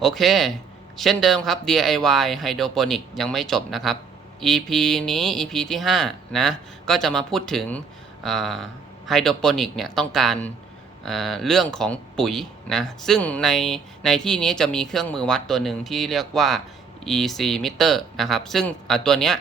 โอเค เช่นเดิมครับ DIY Hydroponic ยังไม่จบนะครับ EP นี้ EP ที่ 5 นะ ก็จะมาพูดถึงไฮโดรโปนิกเนี่ยต้องการเรื่องของปุ๋ยนะ ซึ่งในในที่นี้จะมีเครื่องมือวัดตัวหนึ่งที่เรียกว่า EC meter นะครับ ซึ่งตัวเนี้ย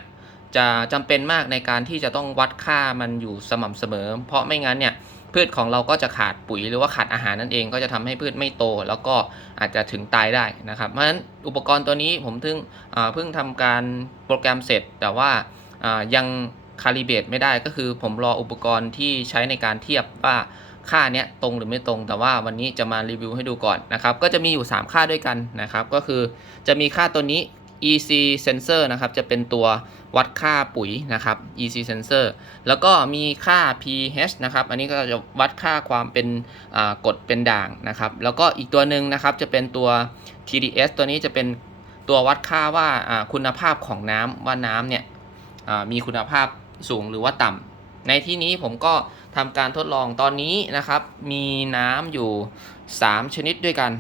จะจำเป็นมากในการที่จะต้องวัดค่ามันอยู่สม่ำเสมอ เพราะไม่งั้นเนี่ย พืชของเราก็จะขาดปุ๋ยหรือว่าขาดอาหารนั่นเองก็จะทำให้พืชไม่โต แล้วก็อาจจะถึงตายได้นะครับ เพราะฉะนั้นอุปกรณ์ตัวนี้ผมเพิ่งอ่าเพิ่งทำการโปรแกรมเสร็จ แต่ว่าอ่ายังคาลิเบตไม่ได้ก็คือผมรออุปกรณ์ที่ใช้ในการเทียบว่าค่าเนี้ยตรงหรือไม่ตรง แต่ว่าวันนี้จะมารีวิวให้ดูก่อนนะครับ ก็จะมีอยู่ 3 ค่าด้วยกันนะครับ ก็คือจะมีค่าตัวนี้ EC sensor นะครับ จะเป็นตัววัดค่าปุ๋ยนะครับ EC sensor แล้วก็มีค่า pH นะครับ อันนี้ก็จะวัดค่าความเป็นอ่ากรดเป็นด่างนะครับ แล้วก็อีกตัวหนึ่งนะครับจะเป็นตัว TDS ตัวนี้จะเป็นตัววัดค่าว่าอ่าคุณภาพของน้ำว่าน้ำเนี่ยอ่ามีคุณภาพสูงหรือว่าต่ำในที่นี้ผมก็ทำการทดลองตอนนี้นะครับ มีน้ำอยู่ 3 ชนิดด้วยกัน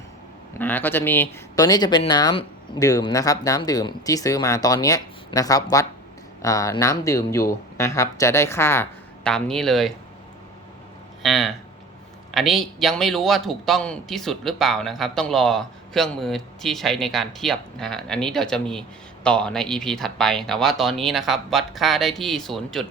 นะก็จะมีตัวนี้จะเป็นน้ำ ดื่มนะครับน้ำดื่มที่ซื้อมาตอนนี้นะครับ วัดน้ำดื่มอยู่นะครับ จะได้ค่าตามนี้เลยอ่าอันนี้ยังไม่รู้ว่าถูกต้องที่สุดหรือเปล่านะครับ ต้องรอเครื่องมือที่ใช้ในการเทียบนะฮะอันนี้เดี๋ยวจะมีต่อใน EP ถัดไป แต่ว่าตอนนี้นะครับวัดค่าได้ที่ 0. จุด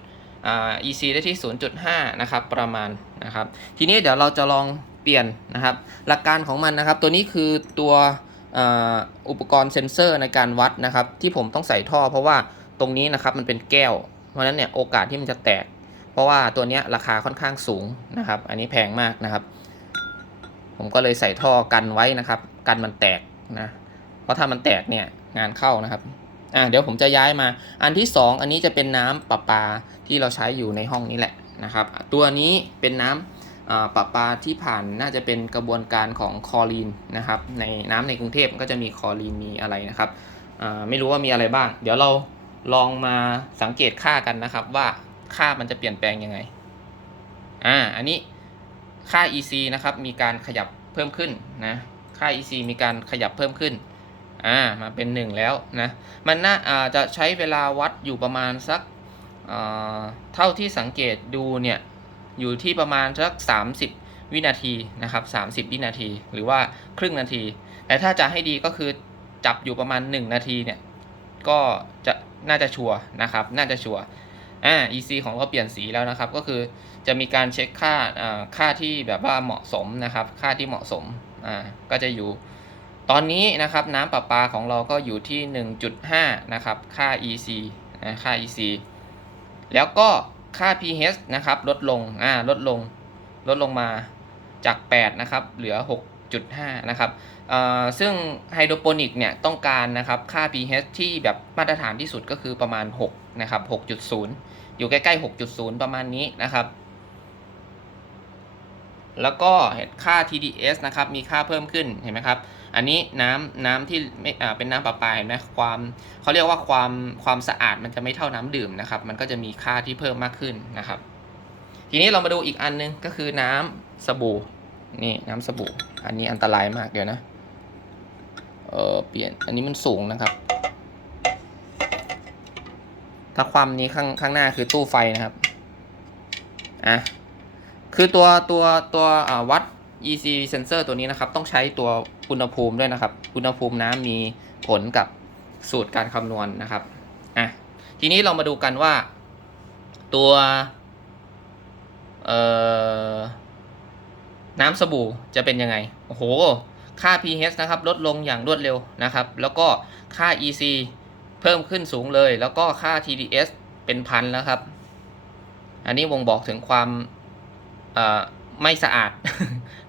EC ได้ที่ 0.5 นะครับ ประมาณนะครับ ทีนี้เดี๋ยวเราจะลองเปลี่ยนนะครับ หลักการของมันนะครับ ตัวนี้คือตัว อ่าอุปกรณ์เซ็นเซอร์ในการวัดนะครับ ที่ผมต้องใส่ท่อ เพราะว่าตรงนี้นะครับมันเป็นแก้ว เพราะนั้นเนี่ยโอกาสที่มันจะแตก เพราะว่าตัวเนี้ยราคาค่อนข้างสูงนะครับ อันนี้แพงมากนะครับ ผมก็เลยใส่ท่อกันไว้นะครับ กันมันแตกนะเพราะถ้ามันแตกเนี่ยงานเข้านะครับอะเดี๋ยวผมจะย้ายมาอันที่ 2 อันนี้จะเป็นน้ำประปาที่เราใช้อยู่ในห้องนี้แหละนะครับ ตัวนี้เป็นน้ำอ่า ประปลาที่ผ่านน่าจะเป็นกระบวนการของคอรีนนะครับในน้ำในกรุงเทพก็จะมีคอรีนมีอะไรนะครับไม่รู้ว่ามีอะไรบ้าง เดี๋ยวเราลองมาสังเกตค่ากันนะครับว่าค่ามันจะเปลี่ยนแปลงยังไงอ่าอันนี้ค่า EC นะครับมีการขยับเพิ่มขึ้นนะค่า EC มีการขยับเพิ่มขึ้นอ่ามาเป็น 1 แล้วนะมันน่าอ่าจะใช้เวลาวัดอยู่ประมาณสักเท่าที่สังเกตดูเนี่ย อยู่ที่ประมาณสัก 30 วินาทีนะครับ30 วินาที หรือว่าครึ่งนาที แต่ถ้าจะให้ดีก็คือจับอยู่ประมาณ 1 นาทีเนี่ยก็จะน่าจะชัวร์นะครับ น่าจะชัวร์อ่า EC ของเราเปลี่ยนสีแล้วนะครับ ก็คือจะมีการเช็คค่าอ่าค่าที่แบบว่าเหมาะสมนะครับ ค่าที่เหมาะสมอ่าก็จะอยู่ ตอนนี้นะครับน้ำประปาของเราก็อยู่ที่ 1.5 นะครับ ค่า EC นะค่า EC แล้วก็ ค่า pH นะครับลดลงอ่าลดลงลดลงมาจาก 8 นะครับ เหลือ 6.5 นะครับอ่าซึ่งไฮโดรโปนิกเนี่ยต้องการนะครับค่า pH ที่แบบมาตรฐานที่สุดก็คือประมาณ 6 นะครับ 6.0 อยู่ใกล้ ๆ 6.0 ประมาณนี้นะครับ แล้วก็เห็นค่า TDS นะครับ มีค่าเพิ่มขึ้นเห็นไหมครับ อันนี้น้ำน้ำที่ไม่เป็นน้ำประปาเห็นไหมความเขาเรียกว่าความความสะอาดมันจะไม่เท่าน้ำดื่มนะครับ มันก็จะมีค่าที่เพิ่มมากขึ้นนะครับ ทีนี้เรามาดูอีกอันนึงก็คือน้ำสบู่นี่น้ำสบู่ อันนี้อันตรายมากเดี๋ยวนะเออเปลี่ยนอันนี้มันสูงนะครับ ถ้าความนี้ข้างข้างหน้าคือตู้ไฟนะครับอะ คือตัวตัวตัววัด EC sensor ตัวนี้นะครับ ต้องใช้ตัวอุณหภูมิด้วยนะครับ อุณหภูมิน้ำมีผลกับสูตรการคำนวณนะครับอะทีนี้เรามาดูกันว่าตัวเอ่อน้ำสบู่จะเป็นยังไง โอ้โห ค่า pH นะครับ ลดลงอย่างรวดเร็วนะครับ แล้วก็ค่า EC เพิ่มขึ้นสูงเลย แล้วก็ค่า TDS เป็นพันแล้วครับ อันนี้วงบอกถึงความ ไม่สะอาด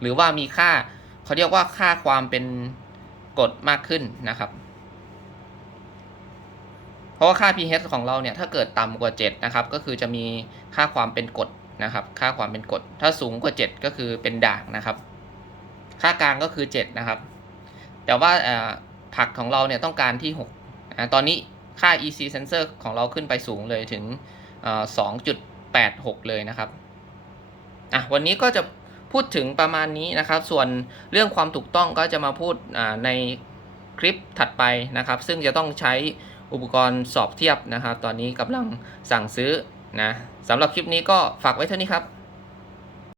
หรือว่ามีค่าเขาเรียกว่าค่าความเป็นกรดมากขึ้นนะครับ เพราะว่าค่า pH ของเราเนี่ยถ้าเกิดต่ำกว่า 7 นะครับ ก็คือจะมีค่าความเป็นกรดนะครับ ค่าความเป็นกรดถ้าสูงกว่า 7 ก็คือเป็นด่างนะครับ ค่ากลางก็คือ 7 นะครับ แต่ว่าผักของเราเนี่ยต้องการที่6อตอนนี้ค่า EC sensor ของเราขึ้นไปสูงเลยถึงเอ่อ2.86 เลยนะครับ อะวันนี้ก็จะพูดถึงประมาณนี้นะครับ ส่วนเรื่องความถูกต้องก็จะมาพูดในคลิปถัดไปนะครับ ซึ่งจะต้องใช้อุปกรณ์สอบเทียบนะครับ ตอนนี้กำลังสั่งซื้อนะสำหรับคลิปนี้ก็ฝากไว้เท่านี้ครับ